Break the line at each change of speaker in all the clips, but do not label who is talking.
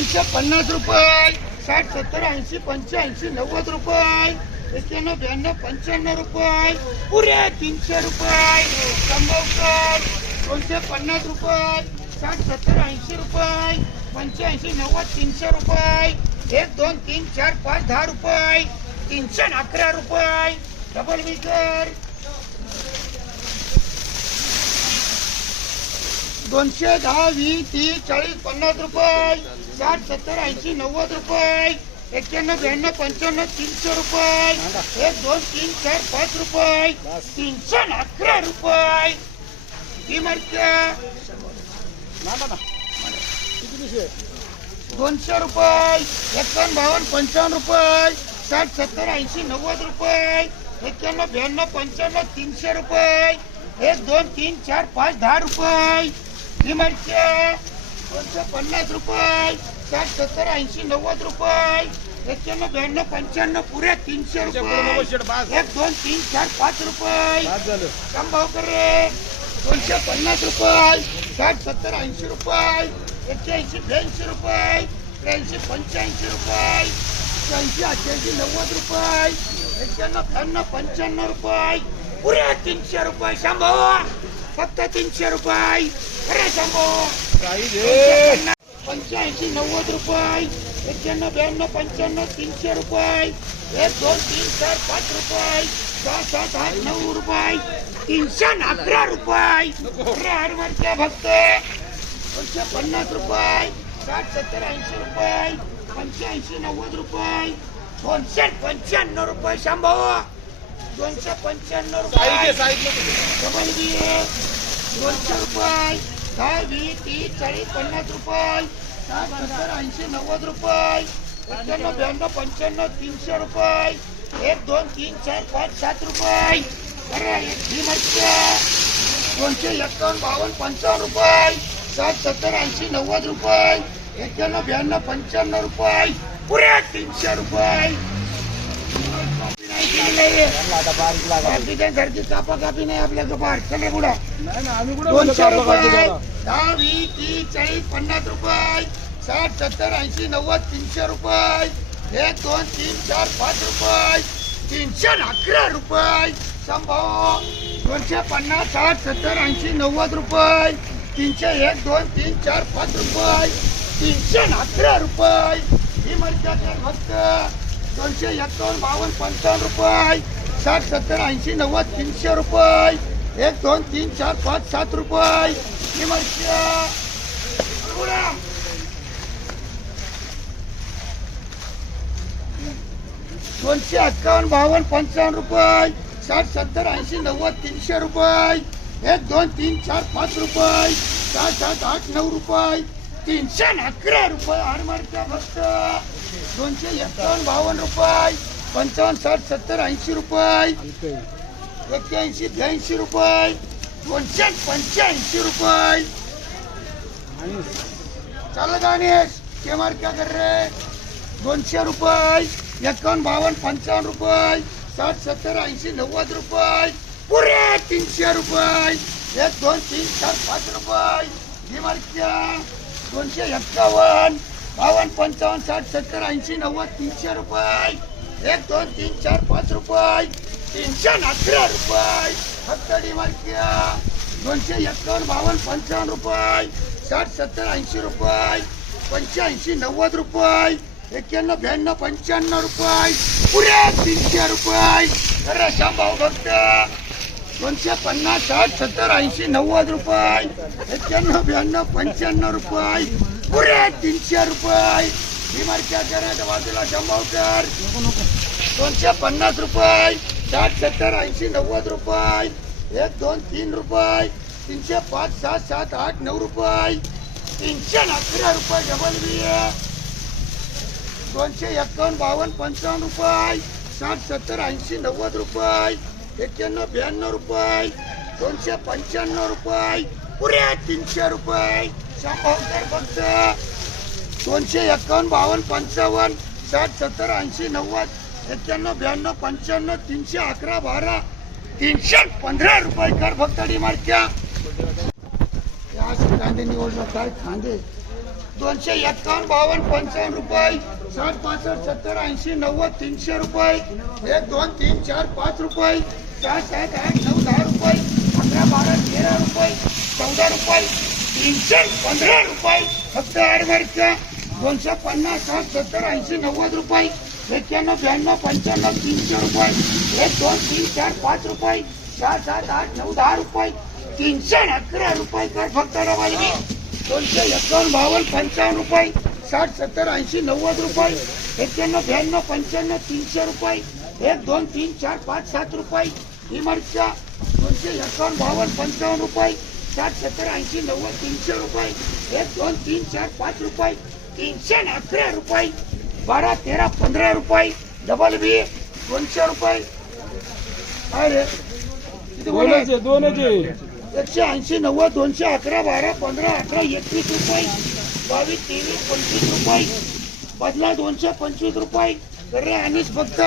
दोनशे पन्नास रुपये साठ सत्तर ऐंशी पंच्याऐंशी नव्वद रुपये एक्क्याण्णव ब्याण्णव पंच्याण्णव रुपये पुरे तीनशे रुपये शंभर दोनशे पन्नास रुपये साठ सत्तर ऐंशी रुपये पंच्याऐंशी नव्वद तीनशे रुपये एक दोन तीन चार पाच दहा रुपये तीनशे अकरा रुपये डबल मीटर दोनशे दहा वीस तीस चाळीस पन्नास रुपये साठ सत्तर ऐंशी नव्वद रुपये एक्क्याण्णव ब्याण्णव पंच्याण्णव तीनशे रुपये एक दोन तीन चार पाच रुपये तीनशे अकरा रुपये. ही मरत्या दोनशे रुपये एकावन्न बावन्न पंचावन्न रुपये साठ सत्तर ऐंशी नव्वद रुपये एक्क्याण्णव ब्याण्णव पंच्याण्णव तीनशे रुपये एक दोन तीन चार पाच दहा रुपये. ही दोनशे पन्नास रुपये साठ सत्तर ऐंशी नव्वद रुपये एक्क्याण्णव ब्याण्णव पंच्याण्णव पुऱ्या तीनशे रुपये. एक दोन तीन चार पाच रुपये. शंभाव करे दोनशे पन्नास रुपये साठ सत्तर ऐंशी रुपये एक्क्याऐंशी ब्याऐंशी रुपये त्र्याऐंशी पंच्याऐंशी रुपये त्र्याऐंशी अठ्ठ्याऐंशी नव्वद रुपये एक्क्याण्णव त्र्याण्णव पंच्याण्णव रुपये. पुऱ्या तीनशे रुपये शंभो. फक्त तीनशे रुपये. अरे शंभो. पंच्याऐंशी नव्वद रुपये एक्क्याण्णव ब्याण्णव पंच्याण्णव तीनशे रुपये एक दोन तीन चार पाच रुपये सहा सात आठ नऊ रुपये तीनशे अकरा रुपये. हरवरच्या भक्त दोनशे पन्नास रुपये साठ सत्तर ऐंशी रुपये पंच्याऐंशी नव्वद रुपये दोनशे पंच्याण्णव रुपये शंभो. दोनशे पंच्याण्णव रुपये. डबल बी दोनशे रुपये. दहा वीस तीस चाळीस पन्नास रुपये. साठ सत्तर ऐंशी नव्वद रुपये. एक्क्याण्णव ब्याण्णव पंच्याण्णव तीनशे रुपये. एक दोन तीन चार पाच सात रुपये. अरे ही मच्छ्या दोनशे एक्कावन्न बावन्न पंचावन्न रुपये. सात सत्तर ऐंशी नव्वद रुपये. एक्क्याण्णव ब्याण्णव पंच्याण्णव रुपये. पुऱ्या तीनशे रुपये. सारखी कापा कापी नाही आपल्या कपाट चले पुढं. दोनशे रुपये दहा वीस तीस चाळीस पन्नास रुपये साठ सत्तर ऐंशी नव्वद तीनशे रुपये एक दोन तीन चार पाच रुपये तीनशे अकरा रुपये शंभर दोनशे पन्नास साठ सत्तर ऐंशी नव्वद रुपये तीनशे एक दोन तीन चार पाच रुपये तीनशे अकरा रुपये ही मर्यादा फक्त दोनशे एकावन्न बावन्न पंचावन्न रुपये. साठ सत्तर ऐंशी नव्वद तीनशे रुपये. एक दोन तीन चार पाच सात रुपये. ही दोनशे एक्कावन्न बावन्न पंचावन्न रुपये. साठ सत्तर ऐंशी नव्वद तीनशे रुपये. एक दोन तीन चार पाच रुपये. सात सात आठ नऊ रुपये. तीनशे अकरा रुपये आरमारच्या फक्त. दोनशे एक्कावन्न बावन्न रुपये पंचावन्न साठ सत्तर ऐंशी रुपये एक्क्याऐंशी ब्याऐंशी रुपये दोनशे पंच्याऐंशी रुपये. चाल गणेश के मार क्या कर रे दोनशे रुपये एकावन्न बावन्न पंचावन्न रुपये साठ सत्तर ऐंशी नव्वद रुपये. पुरे तीनशे रुपये. एक दोन तीन चार पाच रुपये. ही मार्क्या दोनशे एक्कावन्न. बावन्न पंचावन्न साठ सत्तर ऐंशी नव्वद तीनशे रुपये. एक दोन तीन चार पाच रुपये. तीनशे अकरा रुपये. फक्त डी दोनशे एक्कावन्न बावन्न पंचावन्न रुपये. साठ सत्तर ऐंशी रुपये. पंच्याऐंशी नव्वद रुपये. एक्क्याण्णव ब्याण्णव पंच्याण्णव रुपये. पुरे तीनशे रुपये. अरे शांभाऊ हो भक्त. दोनशे पन्नास साठ सत्तर ऐंशी नव्वद रुपये. एक्क्याण्णव ब्याण्णव पंच्याण्णव रुपये. पुरे तीनशे रुपये. ही मार्क्या करायच्या बाजूला शंभावकर दोनशे पन्नास रुपये. साठ सत्तर ऐंशी नव्वद रुपये. एक दोन तीन रुपये. तीनशे पाच सात सात आठ नऊ रुपये. तीनशे अकरा रुपये डबल बी दोनशे एक्कावन्न बावन्न पंचावन्न रुपये. साठ सत्तर ऐंशी नव्वद रुपये. एक्क्याण्णव ब्याण्णव रुपये. दोनशे पंच्याण्णव रुपये. पुरे तीनशे रुपये. फक्त दोनशे एक्कावन्न बावन्न पंचावन्न साठ सत्तर ऐंशी नव्वद एक्क्याण्णव ब्याण्णव पंच्याण्णव तीनशे अकरा बारा तीनशे पंधरा रुपये कर फक्त डिमार्क्या या असे कांदे निवडलं काय कांदे दोनशे एक्कावन्न बावन्न पंचावन्न रुपये साठ पासष्ट सत्तर ऐंशी नव्वद तीनशे रुपये एक दोन तीन चार पाच रुपये सहा सात आठ नऊ दहा रुपये अकरा बारा तेरा रुपये चौदा रुपये तीनशे पंधरा रुपये फक्त ॲडवाईटच्या दोनशे पन्नास साठ सत्तर ऐंशी नव्वद रुपये एक्क्याण्णव ब्याण्णव पंच्याण्णव तीनशे रुपये एक दोन तीन चार पाच रुपये सहा सात आठ नऊ दहा रुपये तीनशे अकरा रुपये कर फक्त डबल मी दोनशे एकावन्न बावन्न पंचावन्न रुपये साठ सत्तर ऐंशी नव्वद रुपये एक्क्याण्णव ब्याण्णव पंच्याण्णव तीनशे रुपये एक दोन तीन चार पाच सात रुपये इमर्च्या दोनशे एकावन्न बावन्न पंचावन्न रुपये साठ सत्तर ऐंशी नव्वद तीनशे रुपये. एक दोन तीन चार पाच रुपये. तीनशे अकरा रुपये. बारा तेरा पंधरा रुपये. डबल बी दोनशे रुपये. काय रे? किती बोलायचं?
दोनच आहे दोनच आहे.
एकशे ऐंशी नव्वद दोनशे अकरा बारा पंधरा अठरा एकवीस रुपये. बावीस तेवीस पंचवीस रुपये. बदला दोनशे पंचवीस रुपये. तर आणि फक्त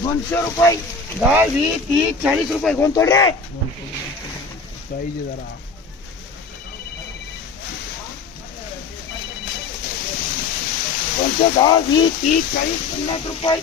दोनशे रुपये. दहा वीस तीस चाळीस रुपये. कोण तोड? रे
पाहिजे जरा.
दोनशे दहा वीस तीस चाळीस पन्नास रुपये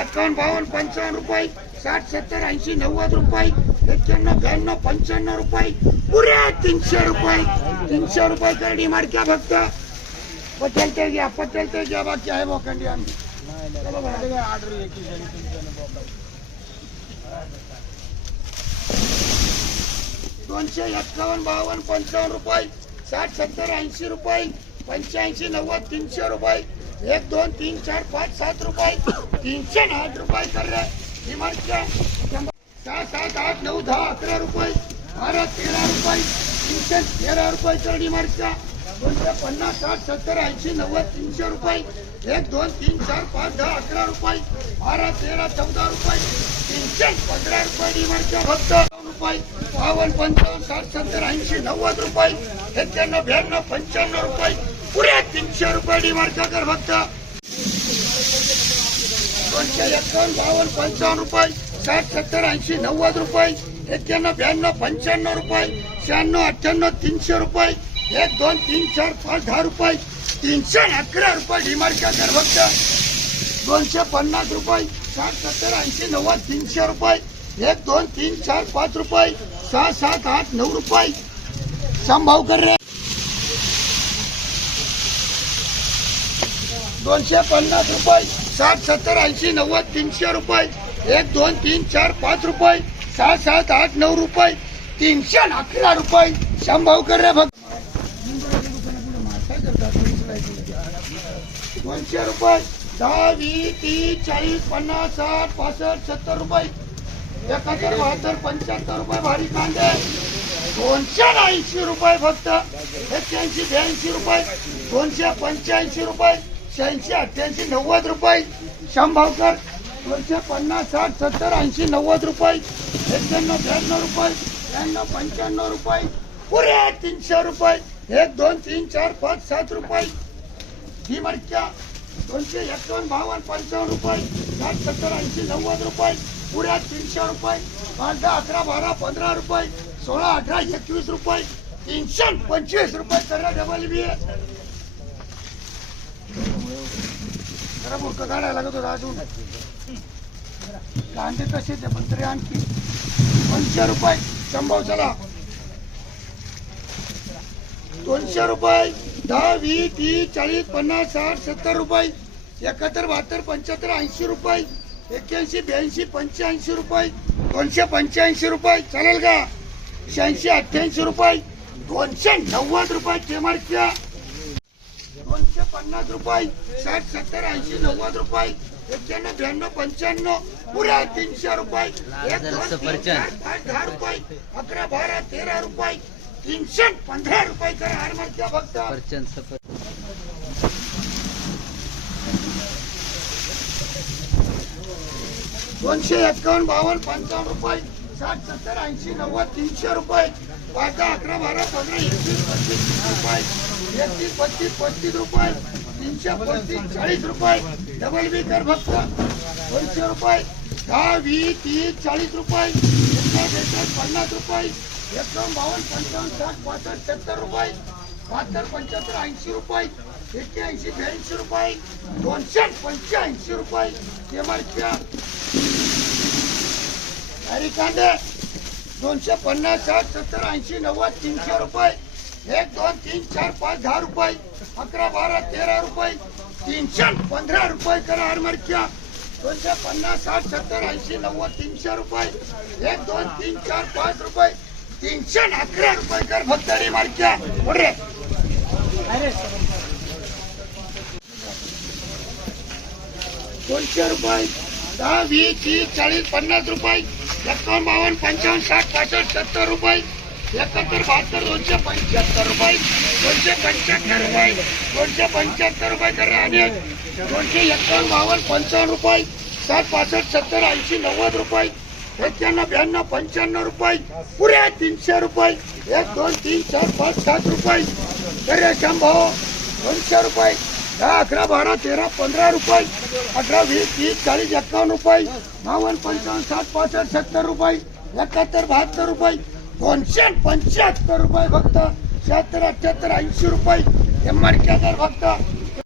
एकावन्न बावन्न पंचावन्न रुपये साठ सत्तर ऐंशी नव्वद रुपये एक्क्याण्णव ब्याण्णव पंच्याण्णव रुपये पुऱ्या तीनशे रुपये. तीनशे रुपये कर डिमांड क्या फक्त. पटेल ते घ्या पटेल ते घ्या बाकी आहे बोकंडी आम्ही. दोनशे एक्कावन्न बावन्न पंचावन्न रुपये साठ सत्तर ऐंशी रुपये पंच्याऐंशी नव्वद तीनशे रुपये. एक दोन तीन चार पाच सात रुपये. तीनशे आठ रुपये कर रे. डिमांडच्या सहा सात आठ नऊ दहा अकरा रुपये. बारा तेरा रुपये. तीनशे तेरा रुपये तर डिमांडच्या दोनशे पन्नास साठ सत्तर ऐंशी नव्वद तीनशे रुपये. एक दोन तीन चार पाच दहा अकरा रुपये. बारा तेरा चौदा रुपये. तीनशे पंधरा रुपये डिमांडच्या फक्त रुपये. बावन्न पंचावन्न साठ सत्तर ऐंशी नव्वद रुपये. एक्क्याण्णव ब्याण्णव पंच्याण्णव रुपये. पुऱ्या तीनशे रुपये डिमांडचा कर फक्त. दोनशे एक्कावन्न बावन्न पंचावन्न रुपये साठ सत्तर ऐंशी नव्वद रुपये एक्क्याण्णव ब्याण्णव पंच्याण्णव रुपये शहाण्णव अठ्ठ्याण्णव तीनशे रुपये एक दोन तीन चार पाच दहा रुपये तीनशे अकरा रुपये डिमांडचा कर फक्त. दोनशे पन्नास रुपये साठ सत्तर ऐंशी नव्वद तीनशे रुपये एक दोन तीन चार पाच रुपये सहा सात आठ नऊ रुपये. संभाव कर रे. दोनशे पन्नास रुपये साठ सत्तर ऐंशी नव्वद तीनशे रुपये. एक दोन तीन चार पाच रुपये सहा सात आठ नऊ रुपये. तीनशे अकरा रुपये. संभाव करे रे फक्त दोनशे रुपये. दहा वीस तीस चाळीस पन्नास साठ पासष्ट सत्तर रुपये. एकाहत्तर बहात्तर पंच्याहत्तर रुपये भारी कांदे. दोनशे ऐंशी रुपये फक्त एक्क्याऐंशी ब्याऐंशी रुपये. दोनशे पंच्याऐंशी रुपये. शहाऐंशी अठ्ठ्याऐंशी नव्वद रुपये. शंभावकर दोनशे पन्नास साठ सत्तर ऐंशी नव्वद रुपये. एक्क्याण्णव ब्याण्णव रुपये. ब्याण्णव पंच्याण्णव रुपये. पुरे तीनशे रुपये. एक दोन तीन चार पाच सात रुपये. ही दोनशे एकावन्न बावन्न पंचावन्न रुपये. साठ सत्तर ऐंशी नव्वद रुपये. पुऱ्या तीनशे रुपये. पाच दहा अकरा बारा पंधरा रुपये. सोळा अठरा एकवीस रुपये. तीनशे पंचवीस रुपये करा डबल बी आहे. मूर्ख काढायला लागत होता अजून कांदे तसेच आहे पण तरी आणखी दोनशे रुपये. शंभर चला. दोनशे रुपये. दहा वीस तीस चाळीस पन्नास साठ सत्तर रुपये. एकाहत्तर बहात्तर पंच्याहत्तर ऐंशी रुपये. एक्क्याऐंशी ब्याऐंशी पंच्याऐंशी रुपये. दोनशे पंच्याऐंशी रुपये. चालेल का? शहाऐंशी अठ्ठ्याऐंशी रुपये. दोनशे नव्वद रुपये केमारच्या दोनशे पन्नास रुपये साठ सत्तर ऐंशी नव्वद रुपये एक्क्याण्णव ब्याण्णव पंच्याण्णव पुऱ्या तीनशे रुपये एक दोन तीन चार पाच दहा रुपये अकरा बारा तेरा रुपये तीनशे पंधरा रुपये करा हारमारच्या फक्त. दोनशे एक्कावन्न बावन्न पंचावन्न रुपये साठ सत्तर ऐंशी नव्वद तीनशे रुपये पाच अकरा बारा पंधरा एकवीस तीस रुपये. एकतीस पस्तीस पस्तीस रुपये तीनशे पस्तीस चाळीस रुपये. डबल बी कर फक्त दोनशे रुपये. दहा वीस तीस चाळीस रुपये. एकशे बेचाळीस पन्नास रुपये. एकशे बावन्न पंचावन्न साठ पासष्ट सत्तर रुपये. बहात्तर पंच्याहत्तर ऐंशी रुपये. एकशे ऐंशी ब्याऐंशी रुपये. दोनशे पंच्याऐंशी रुपये. केमरच्या अरे कांदे. दोनशे पन्नास साठ सत्तर ऐंशी नव्वद तीनशे रुपये. एक दोन तीन चार पाच दहा रुपये अकरा बारा तेरा रुपये तीनशे पंधरा रुपये करा हरमरच्या दोनशे पन्नास साठ सत्तर ऐंशी नव्वद तीनशे रुपये. एक दोन तीन चार पाच रुपये तीनशे अकरा रुपये कर फक्त मार्क्या रे दोनशे रुपये दहा वीस तीस चाळीस पन्नास रुपये एकावन्न बावन्न पंचावन्न साठ पासष्ट सत्तर रुपये. एकाहत्तर बहात्तर दोनशे पंच्याहत्तर रुपये दोनशे पंच्याहत्तर रुपये दोनशे पंच्याहत्तर रुपये करा आणि दोनशे एकावन्न बावन्न पंचावन्न रुपये साठ पासष्ट सत्तर ऐंशी नव्वद रुपये एक्क्याण्णव ब्याण्णव पंच्याण्णव रुपये पुऱ्या तीनशे रुपये एक दोन तीन चार पाच सात रुपये तर शंभर दोनशे रुपये दहा अकरा बारा तेरा पंधरा रुपये अठरा वीस तीस चाळीस एकावन्न रुपये बावन्न पंचावन्न साठ पासष्ट सत्तर रुपये एकाहत्तर बहात्तर रुपये दोनशे पंच्याहत्तर रुपये फक्त. शहात्तर अठ्याहत्तर ऐंशी रुपये. एम आर फक्त.